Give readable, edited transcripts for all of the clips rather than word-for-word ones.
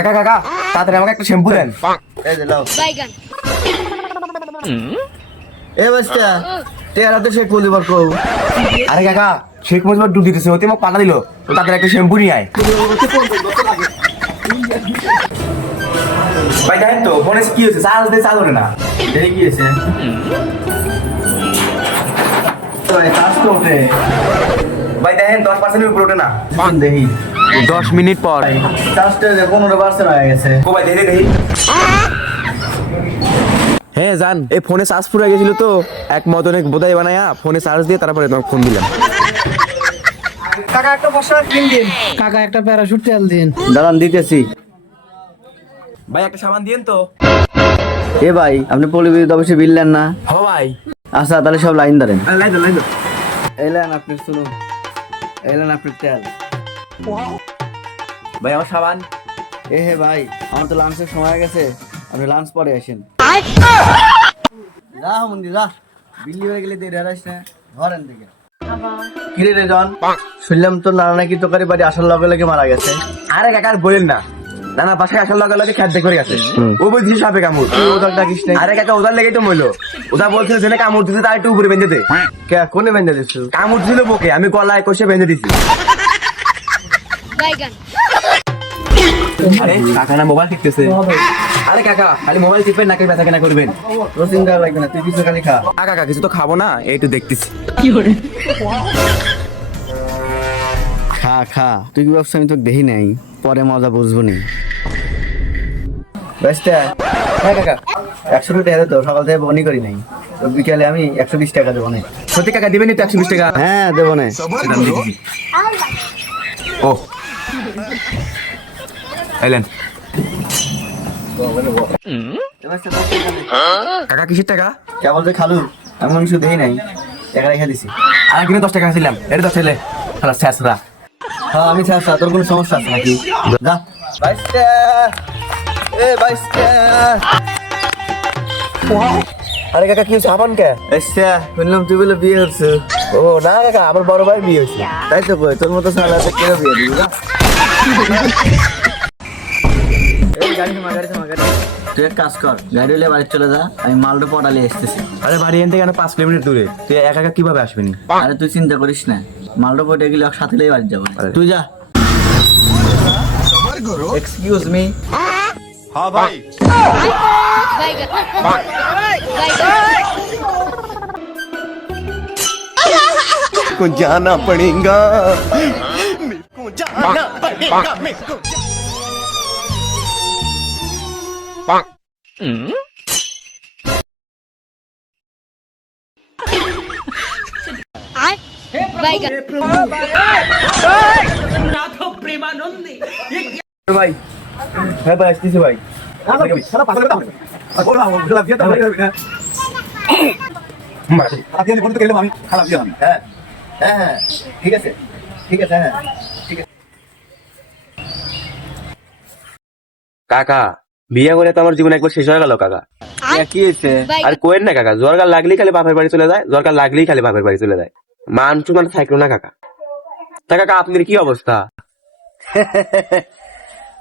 কাকা কাকা তাড়াতাড়ি আমাকে একটা শ্যাম্পু দেন। এই যে লাও বাইগান এ বাচ্চা তেরা তো শেখ বলিবার কও আরে কাকা শেখ মুজিবুর ডুব দিতেছে ওতে আমাকে পাঠা দিল তো তাড়াতাড়ি একটা শ্যাম্পু নিয়ে আয়। ভাই দেখেন তো ফোনে কি হয়েছে চার্জ দিয়ে চার্জ ওঠে না। দেখি কি হয়েছে কাজ তো ওঠে ভাই দেখেন 10% উপরে ওঠে না। দেখি 10 মিনিট পর চার্জটা 15% হয়ে গেছে ও ভাই দেখি দেখি। হ্যাঁ জান এই ফোনে চার্জ পুরো গেছিল তো এক মদনে বোধাই বানায়া ফোনে চার্জ দিয়ে তারপরে তোমাকে ফোন দিলাম। কাকা একটা বসার ক্রিম দিন, কাকা একটা প্যারাশুট তেল দিন। দাঁড়ান দিতেছি। ভাই একটা সাবান দিয়েন তো। এ ভাই আপনি পল্লী অফিসে বিল নেন না? হ ভাই আচ্ছা তাহলে সব লাইন ধরেন। লাইন দাও লাইন দাও। এলেন আপনি শুনুন, এলেন আপনি তেল। ভাই আমার সাবান। এ হে ভাই আমার তো লাঞ্চের সময় হয়ে গেছে, আপনি লাঞ্চ পরে আসেন। যা মন্দি যা, বিল্লি হয়ে গেলে দেরি হারাইস না, ধরেন দিকে। কিরে রে জন, শুনলাম তোর নানা নাকি তোকারি বাড়ি আসার লগে লগে মারা গেছে। আরে কাকা আর বলেন না, নানা বাসায় আসার লগে লগে খেতে করে গেছে। ও বলছে সাপে কামড়। তুই ওদের ডাকিস নাই? আরে কাকা ওদার লেগেই তো মইলো। ওদা বলছিল যে কামড় দিতে তার একটু উপরে বেঁধে দে। কে কোনে বেঁধে দিছু? কামড় ছিল বুকে, আমি গলায় কষে বেঁধে দিছি। বাইগান আরে কাকা না মোবাইল টিপতেছে। আরে কাকা খালি মোবাইল টিপবেন নাকি ব্যথা কেনা করবেন? তোর চিন্তা লাগবে না, তুই কিছু খালি খা। কাকা কিছু তো খাবো না, এই তো দেখতেছি। খা খা, তুই কি ব্যবসা আমি তোকে দেখি নাই, পরে মজা বুঝবো নি। বেস্টা হ্যাঁ কাকা 100 টাকা দে তো, সকাল থেকে বনি করি নাই, তো বিকালে আমি 120 টাকা দেবো না। সত্যি কাকা দিবেন তো 120 টাকা? হ্যাঁ দেবো না। সেটা আমি দেখেছি। ও এলেন কাকা কিসের টাকা? কেবল তুই খালু, আমি কিছু দেখি নাই, টাকা রেখে দিছি। আর কিনে 10 টাকা ছিলাম, এটা 10 ছেলে খালা শেষরা। হ্যাঁ আমি ছাড়া তোর কোনো সমস্যা আছে নাকি? যা বাইশটা, এ বাইশটা। আরে কাকা কি সাবান কে? আচ্ছা শুনলাম তুই বলে বিয়ে হচ্ছে। ও না কাকা আমার বড় ভাই বিয়ে হয়েছে। তাই তো কই, তোর মতো সালাতে কেউ বিয়ে দিবি না। এই গাড়ি থামা, গাড়ি থামা, গাড়ি। তুই এক কাজ কর, গাড়ি হলে বাড়ি চলে যা, আমি মালটা পটালে আসতেছি। আরে বাড়ি এখান থেকে 5 কিলোমিটার দূরে, তুই একা একা কিভাবে আসবি? আরে তুই চিন্তা করিস না, মালটা পটে গেলে সাথে লেগে বাড়ি যাবো। তুই যা। Excuse me. हाँ भाई বাইগান বাইগান को जाना पड़ेगा मेरे को जाना पड़ेगा मेरे को আর বাইগান ভাই হ্যাঁ ভাই আসতেছি ভাই। হ্যাঁ হ্যাঁ হ্যাঁ ঠিক আছে, ঠিক আছে, হ্যাঁ ঠিক আছে। কাকা বিয়ে করে তো আমার জীবন একবার শেষ হয়ে গেল কাকা। কি হয়েছে? আর বাইগান কোয়েন না কাকা, জরকার লাগলেই খালি বাপের বাড়ি চলে যায়, জরকার লাগলেই খালি বাপের বাড়ি চলে যায়। মান চুমান থাকলো না কাকা। তা কাকা আপনার কি অবস্থা?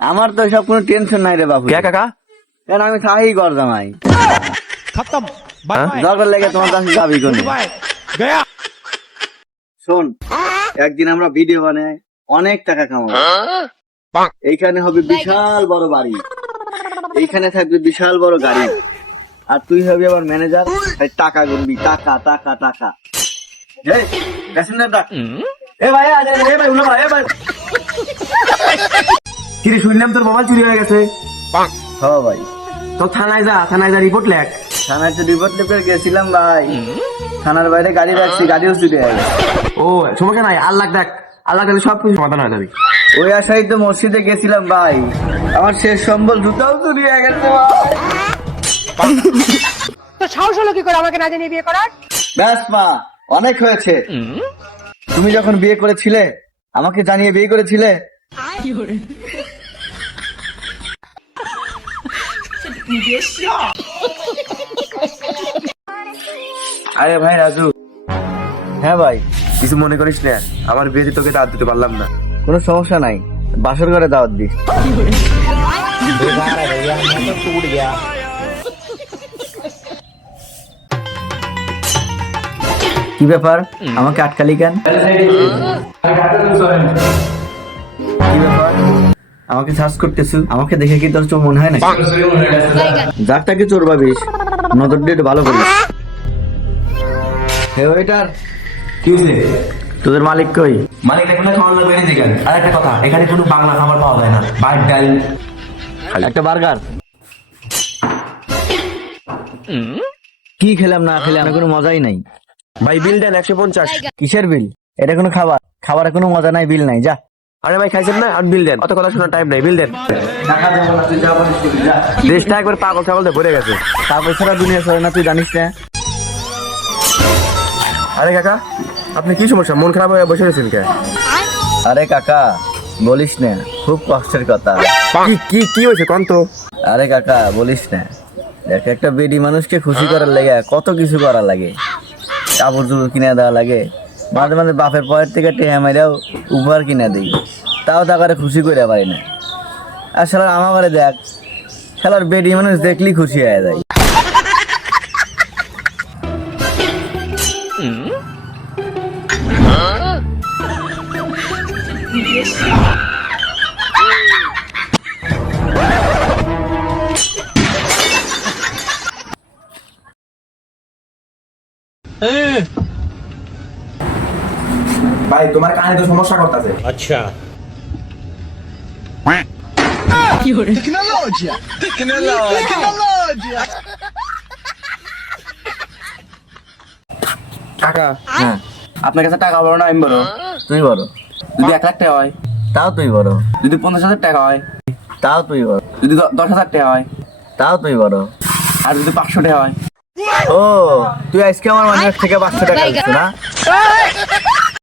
আমার তো সব কোনো টেনশন নাই রে বাবু। কে কাকা? কেন আমি থাকি কর জামাই, खत्म দরকার লেগে তোমার কাছে যাবি কোন। गया শোন, একদিন আমরা ভিডিও বানাই অনেক টাকা কামাবো। এইখানে হবে বিশাল বড় বাড়ি, এইখানে থাকবে বিশাল বড় গাড়ি, আর তুই হবি আবার ম্যানেজার, টাকা গুনবি, টাকা টাকা টাকা। এই প্যাসেঞ্জার ডাক। এ ভাই এ ভাই উঠো ভাই, এ ভাই। কি রে শুনলাম তোর মোবাইল চুরি হয়ে গেছে? হ্যাঁ ভাই, তো থানায় যা রিপোর্ট লেখ। থানায় তো রিপোর্ট লিখে গেছিলাম ভাই, থানার বাইরে গাড়ি রাখছি, গাড়িও চুরি হয়ে গেছে। ও সমস্যা নাই, আল্লাহ দেখ, আল্লাহ দেখলে সব কিছু সমাধান হয়ে যাবে। ওই আশাই তো মসজিদে গেছিলাম ভাই, আমার শেষ সম্বল জুতাও চুরি হয়ে গেছে ভাই। তো সাহস হলো কি করে আমাকে না জানিয়ে বিয়ে করার? ব্যাস মা, অনেক হয়েছে। তুমি যখন বিয়ে করেছিলে আমাকে জানিয়ে বিয়ে করেছিলে। আরে ভাই রাজু, হ্যাঁ ভাই, কিছু মনে করিস না, আমার বিয়েতে তোকে দাঁত দিতে পারলাম না। কোনো সমস্যা নাই, বাসর ঘরে দাওয়াত দিস। কি ব্যাপার, আমাকে আটকালি কেন? কি ব্যাপার, আমাকে সার্চ করতেছু? আমাকে দেখে কি তোর চোর মনে হয় না? বাইগান যাকটাকে চোর ভাবিস, নজর দিয়ে একটু ভালো করিস। হে ওয়েটার, কি হয়েছে? তোদের মালিক কই? মানে এখানে খাওয়ার লাগবে না দেখেন। আর একটা কথা, এখানে কোনো বাংলা খাবার পাওয়া যায় না, বাইট ডাল। একটা বার্গার। কি খেলাম না খেলাম, কোনো মজাই নাই। ভাই বিল দেন 150। কিসের বিল? এটা কোনো খাবার? খাবারে কোনো মজা নাই, বিল নাই, যা। আরে ভাই খাইছেন না, আর বিল দেন। অত কথা শোনার টাইম নাই, বিল দেন। দেশটা একবার পাগল ছাগলতে ভরে গেছে। তারপর ছাড়া দুনিয়া চলে না, তুই জানিস না? আরে কাকা, আপনি কি সমস্যা, মন খারাপ হয়ে বসে রয়েছেন কে? আরে কাকা, বলিস না, খুব কষ্টের কথা। কি কি কি হয়েছে কোন তো? আরে কাকা, বলিস না, দেখ একটা বেডি মানুষকে খুশি করার লাগে কত কিছু করা লাগে। কাপড় চোপড় কিনে দেওয়া লাগে, মাঝে মাঝে বাপের পয়ের থেকে টেহা মেরাও উপহার কিনে দিই, তাও তাকারে খুশি করে পারি না। আর শালার আমার ঘরে দেখ, শালার বেডি মানুষ দেখলেই খুশি হয়ে যায়। ভাই তোমার কানে তো সমস্যা করতেছে। কাকা, হ্যাঁ, আপনার কাছে টাকা বড় না আমি বড়? তুই বড়। যদি 1 লাখ টাকা হয়, তাও তুই বড়। যদি 50,000 টাকা হয়, তাও তুই বড়। যদি 10,000 টাকা হয়, তাও তুই বড়। আর যদি 500 টাকা হয়? ও, তুই আজকে আমার অনেক থেকে 500 টাকা দিচ্ছ না?